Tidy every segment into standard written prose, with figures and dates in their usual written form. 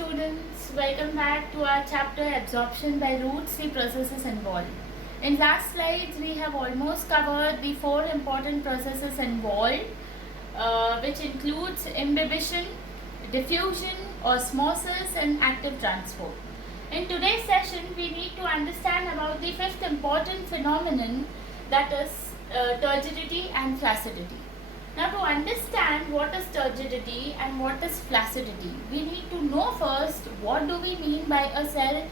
students, welcome back to our chapter Absorption by Roots, the processes involved. In last slides, we have almost covered the four important processes involved, which includes imbibition, diffusion, osmosis and active transport. In today's session, we need to understand about the fifth important phenomenon, that is turgidity and flaccidity. Now, to understand what is turgidity and what is flaccidity, we need to know first what do we mean by a cell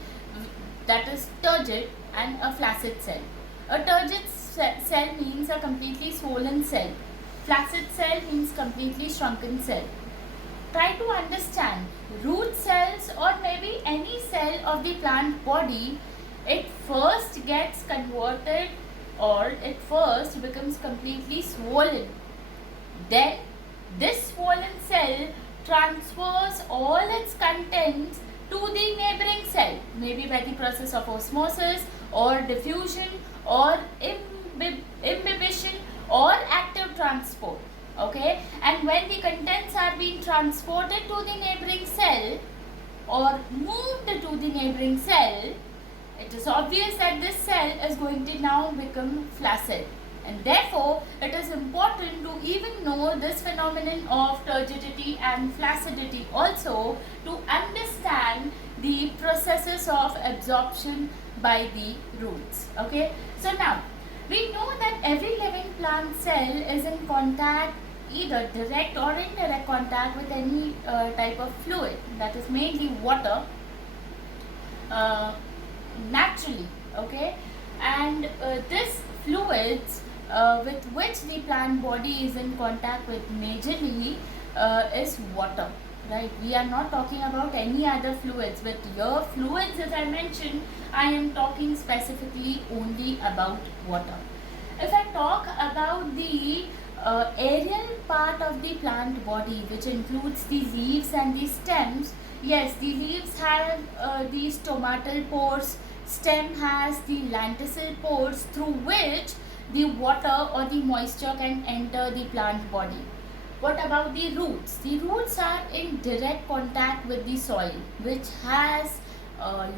that is turgid and a flaccid cell. A turgid cell means a completely swollen cell. Flaccid cell means completely shrunken cell. Try to understand root cells or maybe any cell of the plant body. It first gets converted or it first becomes completely swollen. Then this swollen cell transfers all its contents to the neighboring cell, maybe by the process of osmosis or diffusion or imbibition or active transport. Okay, and when the contents are being transported to the neighboring cell or moved to the neighboring cell, it is obvious that this cell is going to now become flaccid. And therefore, it is important to even know this phenomenon of turgidity and flaccidity also to understand the processes of absorption by the roots. Okay, so now we know that every living plant cell is in contact, either direct or indirect contact, with any type of fluid, that is mainly water, naturally. Okay, and this fluids with which the plant body is in contact with majorly is water, right? We are not talking about any other fluids. With your fluids, as I mentioned, I am talking specifically only about water. If I talk about the aerial part of the plant body, which includes the leaves and the stems, yes, the leaves have the stomatal pores, stem has the lenticel pores through which the water or the moisture can enter the plant body. What about the roots? The roots are in direct contact with the soil, which has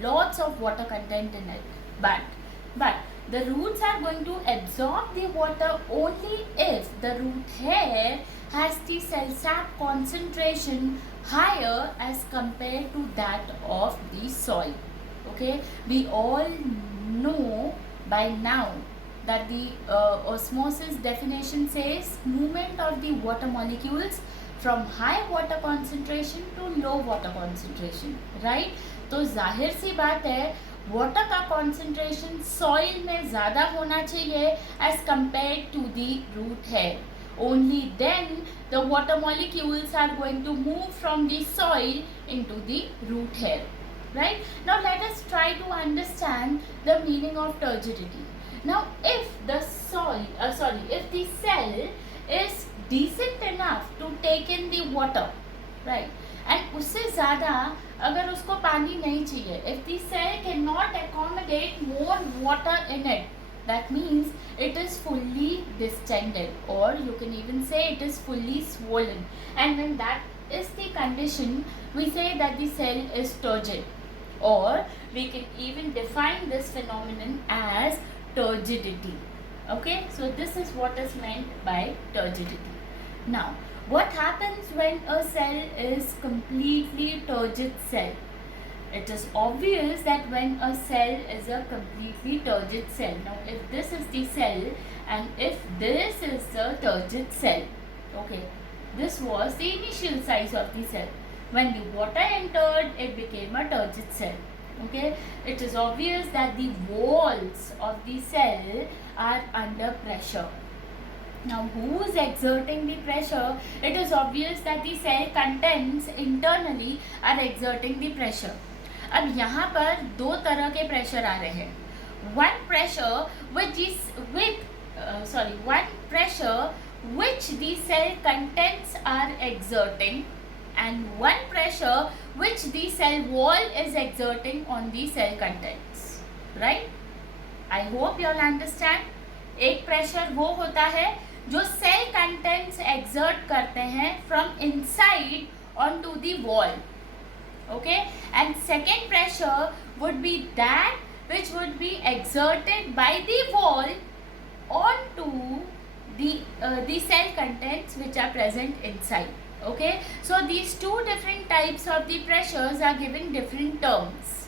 lots of water content in it. But the roots are going to absorb the water only if the root hair has the cell sap concentration higher as compared to that of the soil. Okay, we all know by now that the osmosis definition says movement of the water molecules from high water concentration to low water concentration, right? तो जाहिर सी बात है water का concentration soil में ज़्यादा होना चाहिए as compared to the root hair. Only then the water molecules are going to move from the soil into the root hair, right? Now let us try to understand the meaning of turgidity. Now, if the if the cell is decent enough to take in the water, right, and उससे ज़्यादा अगर उसको पानी नहीं चाहिए, if the cell cannot accommodate more water in it, that means it is fully distended, or you can even say it is fully swollen. And when that is the condition, we say that the cell is turgid, or we can even define this phenomenon as turgidity. Okay, so this is what is meant by turgidity. Now, what happens when a cell is completely turgid cell? It is obvious that when a cell is a completely turgid cell, now if this is the cell and if this is the turgid cell, okay, this was the initial size of the cell. When the water entered, it became a turgid cell. Okay, it is obvious that the walls of the cell are under pressure. Now, who is exerting the pressure? It is obvious that the cell contents internally are exerting the pressure. अब यहाँ पर दो तरह के pressure आ रहे हैं. One pressure which the cell contents are exerting, and one pressure which the cell wall is exerting on the cell contents, right? I hope you all understand. एक pressure वो होता है जो सेल कंटेंट्स एक्सर्ट करते हैं from inside on to the wall. Okay, and second pressure would be that which would be exerted by the wall onto the cell contents which are present inside. Okay, so these two different types of the pressures are given different terms.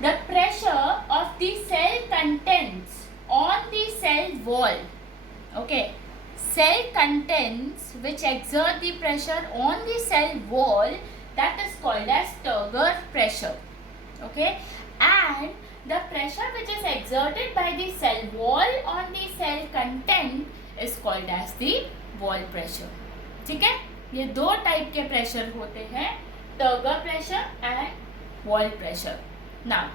The pressure of the cell contents on the cell wall. Okay, cell contents which exert the pressure on the cell wall, that is called as Turgor pressure. Okay, and the pressure which is exerted by the cell wall on the cell content is called as the wall pressure. ठीक है, ये दो type के pressure होते हैं, turgor pressure and wall pressure. Now,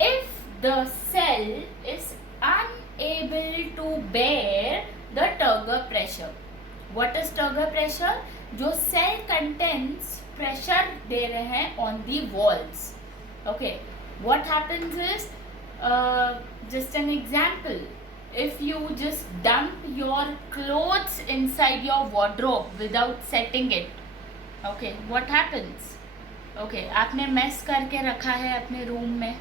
if the cell is unable to bear the Turgor pressure, what is Turgor pressure? जो cell contents pressure दे रहे हैं on the walls. Okay, what happens is, just an example, if you just dump your clothes inside your wardrobe without setting it, okay, what happens? Okay, आपने mess करके रखा है अपने room में,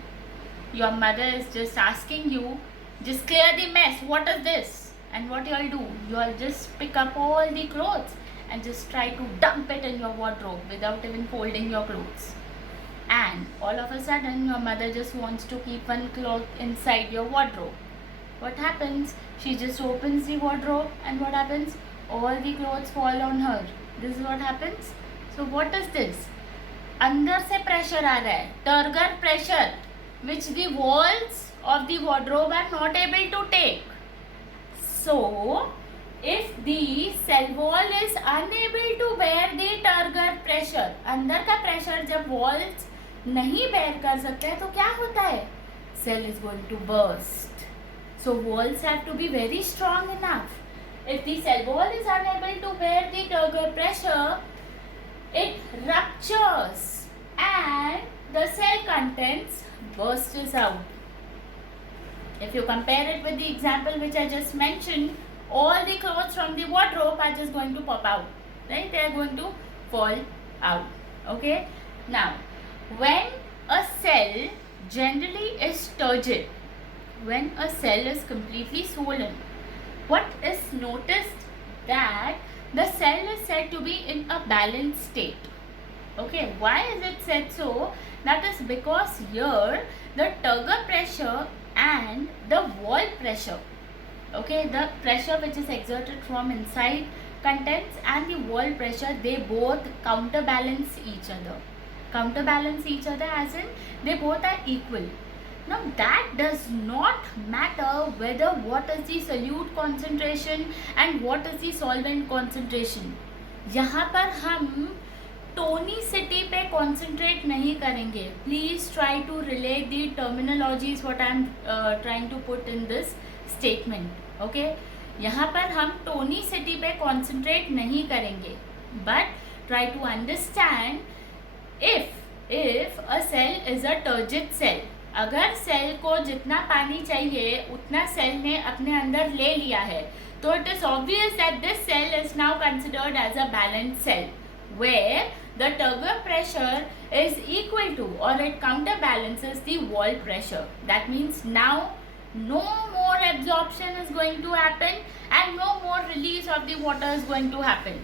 your mother is just asking you, just clear the mess, what is this? And what you all do? You all just pick up all the clothes and just try to dump it in your wardrobe without even folding your clothes. And all of a sudden your mother just wants to keep one cloth inside your wardrobe. What happens? She just opens the wardrobe and what happens? All the clothes fall on her. This is what happens. So what is this? अंदर से pressure आ रहा है, Turgor pressure, which the walls of the wardrobe are not able to take. So if the cell wall is unable to bear the Turgor pressure, अंदर का pressure जब walls नहीं bear कर सकते हैं तो क्या होता है? Cell is going to burst. So walls have to be very strong enough. If the cell wall is unable to bear the Turgor pressure, it ruptures and the cell contents bursts out. If you compare it with the example which I just mentioned, all the clothes from the wardrobe are just going to pop out, right? They are going to fall out. Okay. Now, when a cell generally is turgid, when a cell is completely swollen, what is noticed that the cell is said to be in a balanced state. Okay, why is it said so? That is because here the Turgor pressure and the wall pressure, okay, the pressure which is exerted from inside contents and the wall pressure, they both counterbalance each other. Counterbalance each other as in they both are equal. Now that does not matter whether what is the solute concentration and what is the solvent concentration. यहाँ पर हम tonicity पे concentrate नहीं करेंगे. Please try to relate the terminologies what I am trying to put in this statement. Okay? यहाँ पर हम tonicity पे concentrate नहीं करेंगे. But try to understand if a cell is a turgid cell, अगर सेल को जितना पानी चाहिए उतना सेल ने अपने अंदर ले लिया है, तो it is obvious that this cell is now considered as a balanced cell where the Turgor pressure is equal to or it counterbalances the wall pressure. That means now no more absorption is going to happen and no more release of the water is going to happen.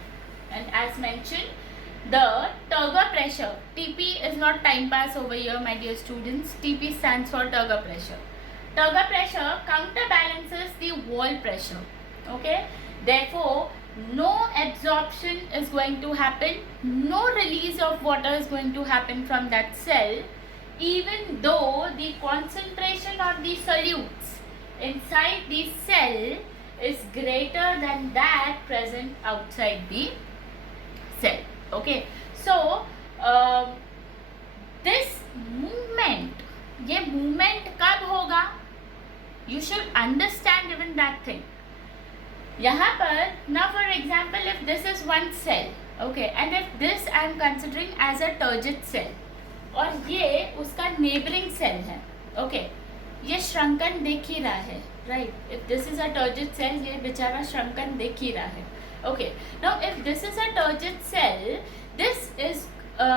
And as mentioned, the Turgor pressure, TP is not time pass over here, my dear students. TP stands for Turgor pressure. Turgor pressure counterbalances the wall pressure. Okay, therefore no absorption is going to happen, no release of water is going to happen from that cell, even though the concentration of the solutes inside the cell is greater than that present outside the cell. Okay, so this movement, ये movement कब होगा? You should understand even that thing. यहाँ पर, now for example, if this is one cell, okay, and if this I am considering as a turgid cell, और ये उसका neighboring cell है, okay, ये shrunken दिख ही रहा है, right? If this is a turgid cell, ये बेचारा shrunken दिख ही रहा है. Okay, now if this is a turgid cell, this is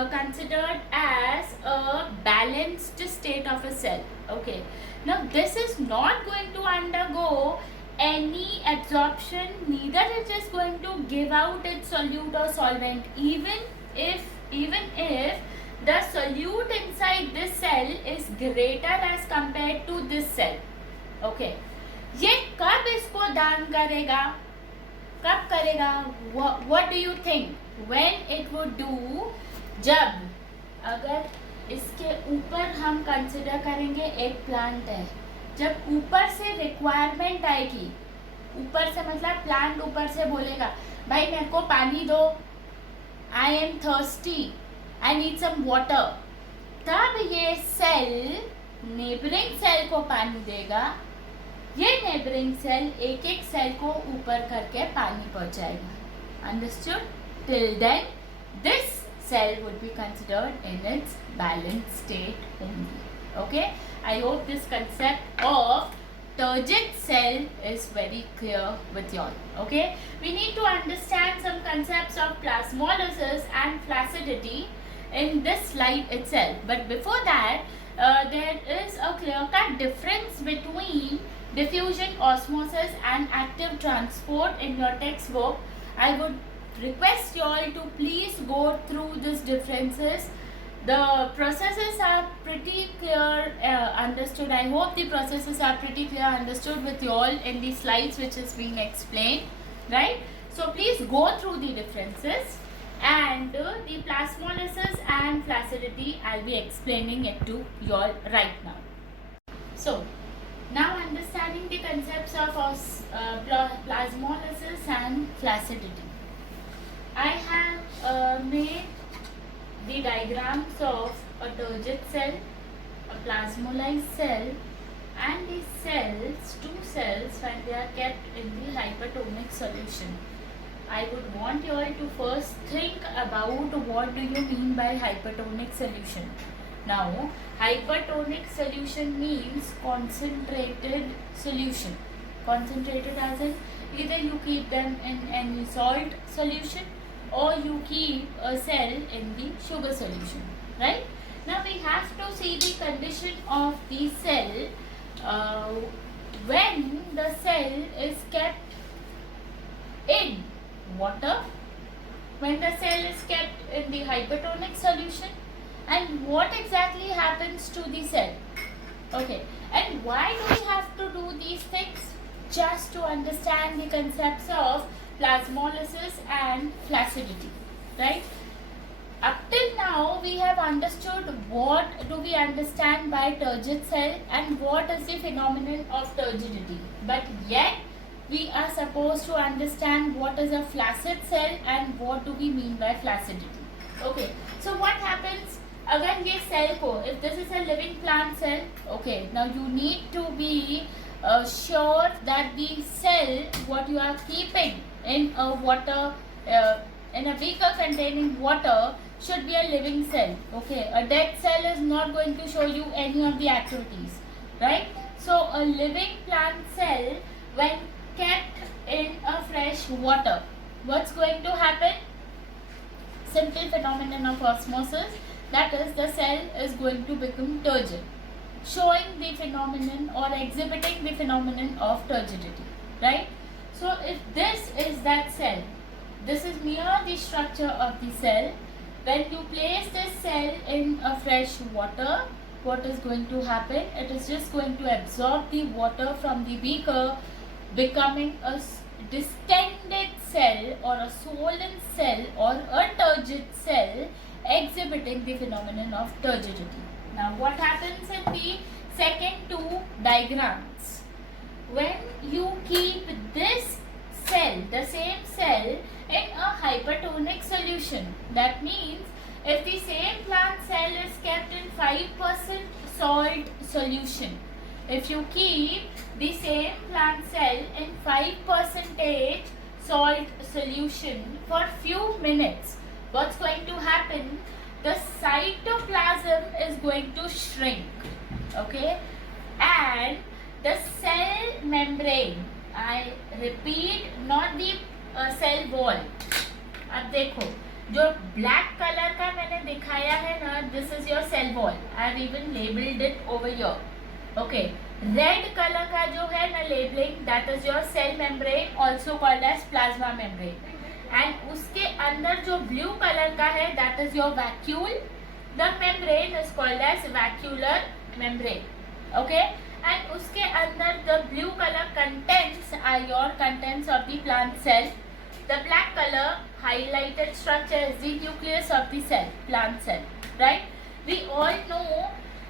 considered as a balanced state of a cell. Okay, now this is not going to undergo any absorption, neither it is going to give out its solute or solvent, even if the solute inside this cell is greater as compared to this cell. Okay, ये कब इसको दान करेगा, कब करेगा? What do you think when it would do? जब, अगर इसके ऊपर हम कंसिडर करेंगे एक प्लांट है, जब ऊपर से रिक्वायरमेंट आएगी, ऊपर से मतलब प्लांट ऊपर से बोलेगा भाई मेरे को पानी दो, I am thirsty, I need some water, तब ये सेल नेबरिंग सेल को पानी देगा, ये नेबरिंग सेल एक एक सेल को ऊपर करके पानी पहुंचाएगा. Understood? Till then this cell would be considered in its balanced state only. Okay, I hope this concept of turgid cell is very clear with you all. Okay, we need to understand some concepts of plasmolysis and flaccidity in this slide itself, but before that there is a clear-cut difference between diffusion, osmosis and active transport in your textbook. I would request you all to please go through these differences. The processes are pretty clear understood. I hope the processes are pretty clear understood with you all in the slides which is being explained, right? So please go through the differences, and the plasmolysis and flaccidity I'll be explaining it to you all right now. So now understanding the concepts of plasmolysis and flaccidity. I have made the diagrams of a turgid cell, a plasmolysed cell, and the cells, two cells when they are kept in the hypertonic solution. I would want you all to first think about what do you mean by hypertonic solution. Now, hypertonic solution means concentrated solution. Concentrated as in either you keep them in any salt solution or you keep a cell in the sugar solution, right? Now we have to see the condition of the cell when the cell is kept in water, when the cell is kept in the hypertonic solution, and what exactly happens to the cell. Okay, and why do we have to do these things? Just to understand the concepts of plasmolysis and flaccidity, right? Up till now we have understood what do we understand by turgid cell and what is the phenomenon of turgidity, but yet we are supposed to understand what is a flaccid cell and what do we mean by flaccidity. Okay, so what happens अगर ये cell को, if this is a living plant cell, okay, now you need to be sure that the cell what you are keeping in a water in a beaker containing water should be a living cell. Okay, a dead cell is not going to show you any of the activities, right? So a living plant cell when kept in a fresh water, what's going to happen? Simple phenomenon of osmosis, that is the cell is going to become turgid, showing the phenomenon or exhibiting the phenomenon of turgidity, right? So if this is that cell, this is mere the structure of the cell. When you place this cell in a fresh water, what is going to happen? It is just going to absorb the water from the beaker, becoming a distended cell or a swollen cell or a turgid cell, exhibiting the phenomenon of turgidity. Now what happens in the second two diagrams? When you keep this cell, the same cell, in a hypertonic solution, that means if the same plant cell is kept in 5% salt solution, if you keep the same plant cell in 5% salt solution for few minutes, what's going to happen? The cytoplasm is going to shrink, okay, and the cell membrane, I repeat, not the cell wall. अब देखो, जो black colour का मैंने दिखाया है ना, this is your cell wall. I have even labelled it over your. Okay, red colour का जो है ना labelling, that is your cell membrane, also called as plasma membrane. And उसके अंदर जो ब्लू कलर का है, that is your vacuole. The membrane is called as vacuolar membrane. Okay, and उसके अंदर the blue colour contents are your contents of the plant cell. The black color highlighted structure is the nucleus of the cell, plant cell, right? We all know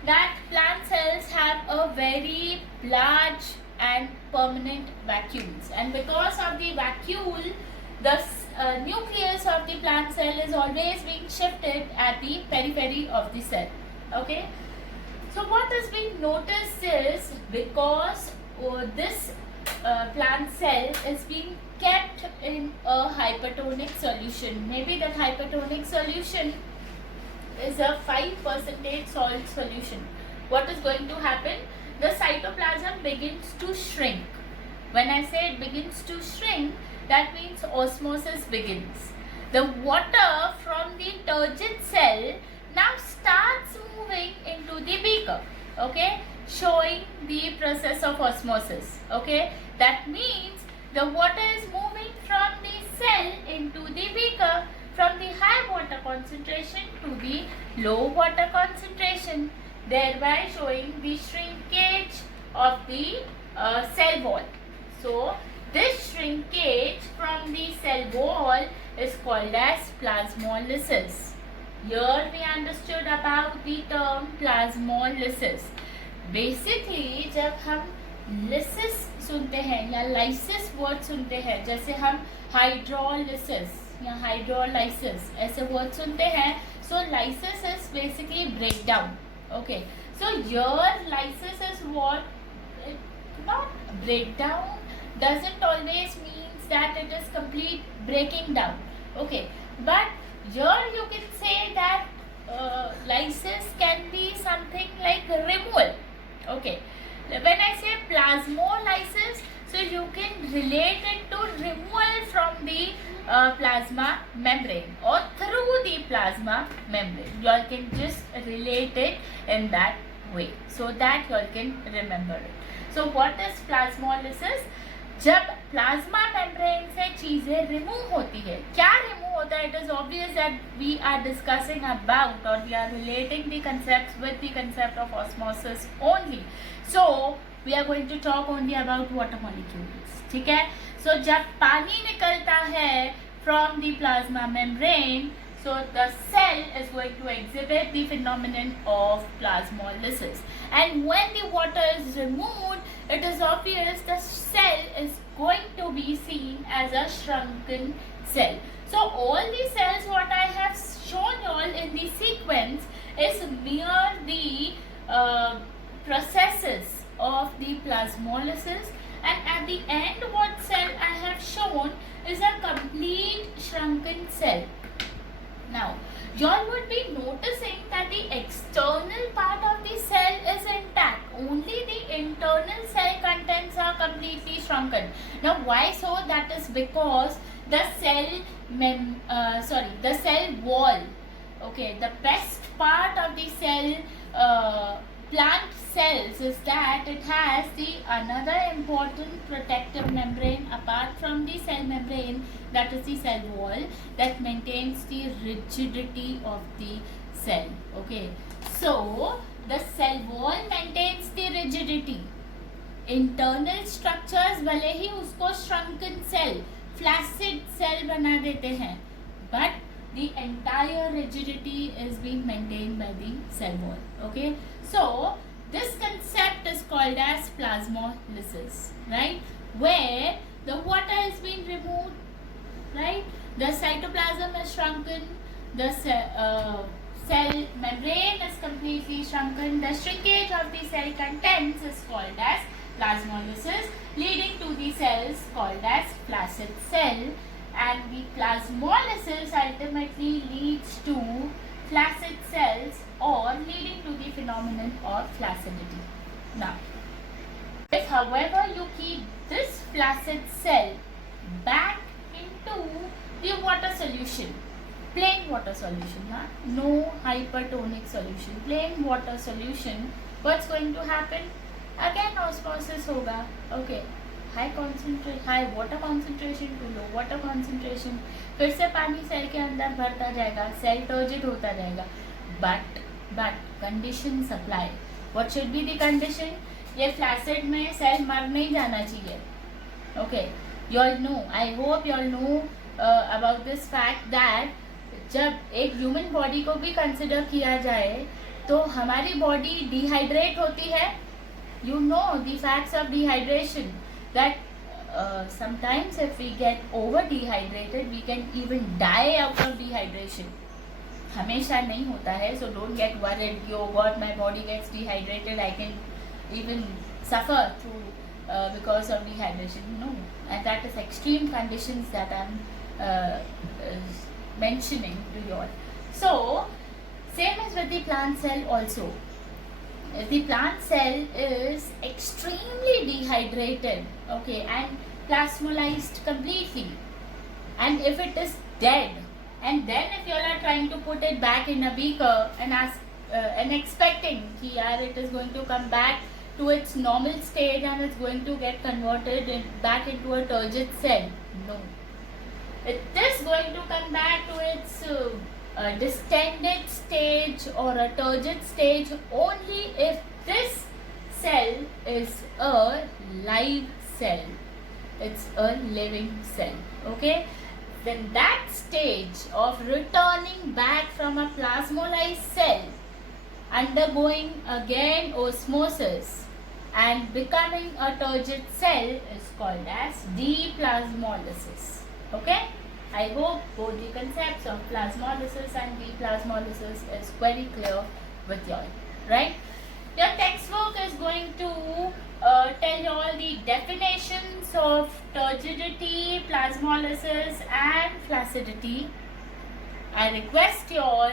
that plant cells have a very large and permanent vacuoles, and because of the vacuole, the nucleus of the plant cell is always being shifted at the periphery of the cell. Okay, so what has been noticed is because this plant cell is being kept in a hypertonic solution. Maybe that hypertonic solution is a 5% salt solution. What is going to happen? The cytoplasm begins to shrink. When I say it begins to shrink, that means osmosis begins. The water from the turgid cell now starts moving into the beaker. Okay, showing the process of osmosis. Okay, that means the water is moving from the cell into the beaker, from the high water concentration to the low water concentration, thereby showing the shrinkage of the cell wall. So this shrinkage from the cell wall is called as plasmolysis. Here we understood about the term plasmolysis. Basically जब हम lysis सुनते हैं या lysis word सुनते हैं, जैसे हम hydrolysis या हाइड्रोलाइसिस ऐसे वर्ड सुनते हैं, so lysis is basically break down. Okay, so your lysis is what, not break down doesn't always means that it is complete breaking down. Okay, but here you can say that lysis can be something like removal. Okay, when I say plasmolysis, so you can relate it to removal from the plasma membrane or through the plasma membrane. You all can just relate it in that way so that you all can remember it. So what is plasmolysis? जब plasma membrane से चीजें remove होती है, क्या remove होता है? It is obvious that we are discussing about और we are relating the concept with the concept of osmosis only. So we are going to talk only about water molecules. ठीक है, so जब पानी निकलता है from the plasma membrane, so the cell is going to exhibit the phenomenon of plasmolysis, and when the water is removed, it is obvious the cell is going to be seen as a shrunken cell. So all the cells what I have shown you all in the sequence is mere the processes of the plasmolysis, and at the end what cell I have shown is a complete shrunken cell. Now, you all would be noticing that the external part of the cell is intact. Only the internal cell contents are completely shrunken. Now, why so? That is because the the cell wall. Okay, the best part of the cell, plant cells, is that it has the another important protective membrane apart from the cell membrane, that is the cell wall, that maintains the rigidity of the cell. Okay, so the cell wall maintains the rigidity. Internal structures भले ही उसको shrunken cell, flaccid cell बना देते हैं, but the entire rigidity is being maintained by the cell wall. Okay, so this concept is called as plasmolysis, right? Where the water is being removed, right? The cytoplasm is shrunken, the cell membrane is completely shrunken. The shrinkage of the cell contents is called as plasmolysis, leading to the cells called as flaccid cell, and the plasmolysis ultimately leads to flaccid cells or leading to the phenomenon of flaccidity. Now, if however you keep this flaccid cell back into the water solution, plain water solution, huh? No hypertonic solution, plain water solution. What's going to happen? Again osmosis होगा. Okay, high water concentration to low water concentration. फिर से पानी cell के अंदर भरता जाएगा, cell turgid होता जाएगा. But condition supply. What should be the condition? ये फ्लैसिड में सेल मर नहीं जाना चाहिए. Okay, you all know. I hope you all know about this fact that जब एक ह्यूमन बॉडी को भी कंसिडर किया जाए तो हमारी बॉडी डिहाइड्रेट होती है. You know the facts of dehydration, that sometimes if we get over dehydrated we can even die out of dehydration. हमेशा नहीं होता है, so don't get worried. Oh God, my body gets dehydrated, I can even suffer through because of dehydration. No, and that is extreme conditions that I'm mentioning to you all. So same as with the plant cell also. If the plant cell is extremely dehydrated, okay, and plasmolized completely, and if it is dead, and then if you all are trying to put it back in a beaker and and expecting कि यार it is going to come back to its normal state and it's going to get converted back into a turgid cell, no, it is going to come back to its distended stage or a turgid stage only if this cell is a live cell. It's a living cell. Okay, then that stage of returning back from a plasmolized cell, undergoing again osmosis and becoming a turgid cell is called as deplasmolysis. Okay, I hope both the concepts of plasmolysis and deplasmolysis is very clear with you all, right? Your textbook is going to tell you all the definitions of turgidity, plasmolysis and flaccidity. I request you all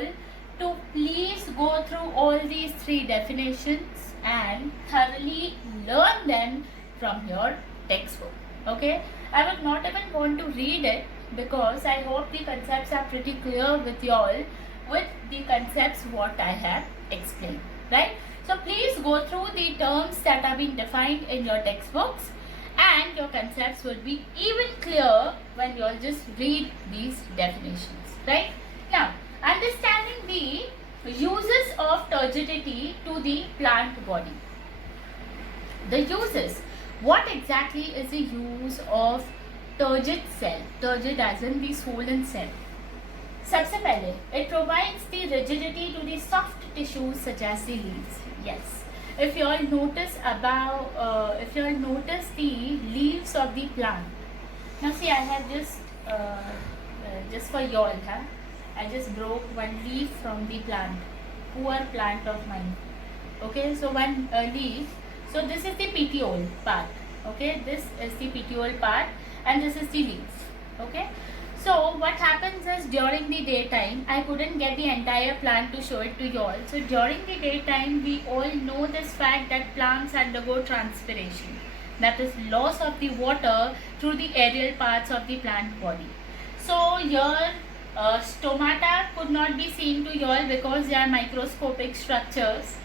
to please go through all these three definitions and thoroughly learn them from your textbook. Okay, I would not even want to read it because I hope the concepts are pretty clear with you all with the concepts what I have explained, right? So please go through the terms that have been defined in your textbooks and your concepts will be even clear when you all just read these definitions, right? Now, understanding the uses of turgidity to the plant body. The uses. What exactly is the use of turgid cell? Turgid as in the swollen cell. सबसे पहले, it provides the rigidity to the soft tissues such as the leaves. Yes. If you all notice the leaves of the plant. Now see, I have just for you all, huh? I just broke one leaf from the plant. Poor plant of mine. Okay, so one leaf. So this is the petiole part. Okay, this is the petiole part and this is the leaf. Okay, so what happens is during the daytime I couldn't get the entire plant to show it to you all. So during the daytime we all know this fact that plants undergo transpiration, that is loss of the water through the aerial parts of the plant body. So here stomata could not be seen to you all because they are microscopic structures.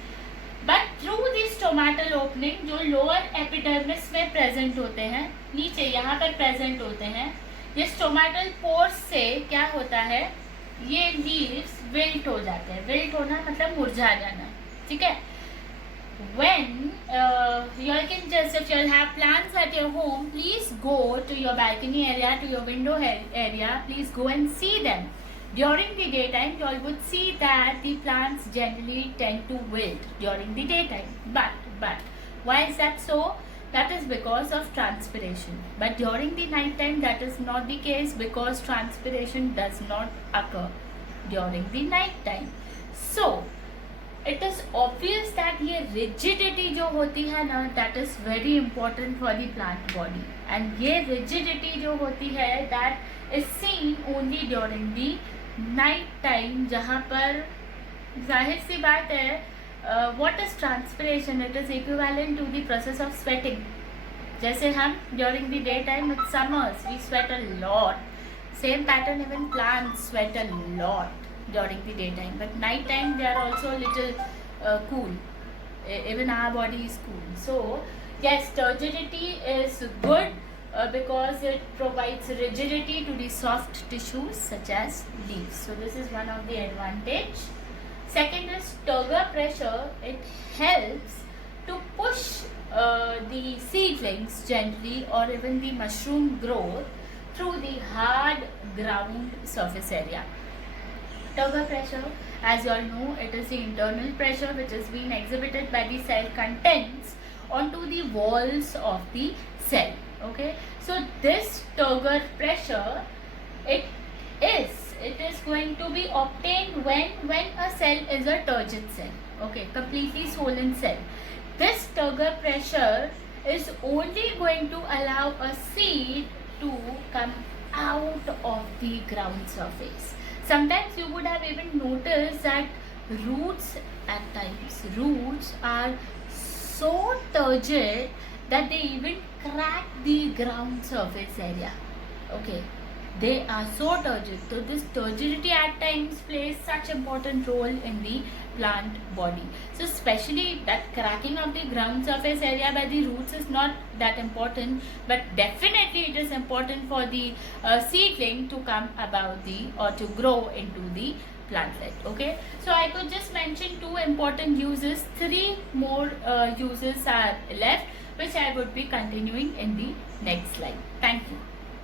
But through the stomatal opening जो lower epidermis में present होते हैं, नीचे यहाँ पर present होते हैं, ये स्टोमेटल पोर्स से क्या होता है, ये लीव्स विल्ट हो जाते हैं. विल्ट होना मतलब मुरझा जाना. ठीक है. When you all can just, if you all have plants at your home, please go to your balcony area, to your window area, please go and see them. During the daytime, you all would see that the plants generally tend to wilt during the daytime. But why is that so? That is because of transpiration. But during the night time, that is not the case because transpiration does not occur during the night time. So it is obvious that ये rigidity जो होती है ना, that is very important for the plant body. And ये rigidity जो होती है, that is seen only during the night time, जहाँ पर जाहिर सी बात है, what is transpiration? It is equivalent to the process of sweating. जैसे हम during the day time with summers we sweat a lot, Same pattern, even plants sweat a lot during the daytime, but night time they are also a little cool. Even our body is cool. So yes, turgidity is good because it provides rigidity to the soft tissues such as leaves. So this is one of the advantage. Second is turgor pressure. It helps to push the seedlings gently or even the mushroom growth through the hard ground surface area. Turgor pressure, as you all know, it is the internal pressure which is being exhibited by the cell contents onto the walls of the cell. Okay, so this turgor pressure, it is going to be obtained when a cell is a turgid cell. Okay, completely swollen cell. This turgor pressure is only going to allow a seed to come out of the ground surface. Sometimes you would have even noticed that roots are so turgid that they even crack the ground surface area. Okay, they are so turgid. So this turgidity at times plays such important role in the plant body. So especially that cracking of the ground surface area by the roots is not that important, but definitely it is important for the seedling to come about the or to grow into the plantlet. Okay, so I could just mention 2 important uses. 3 more uses are left, which I would be continuing in the next slide. Thank you.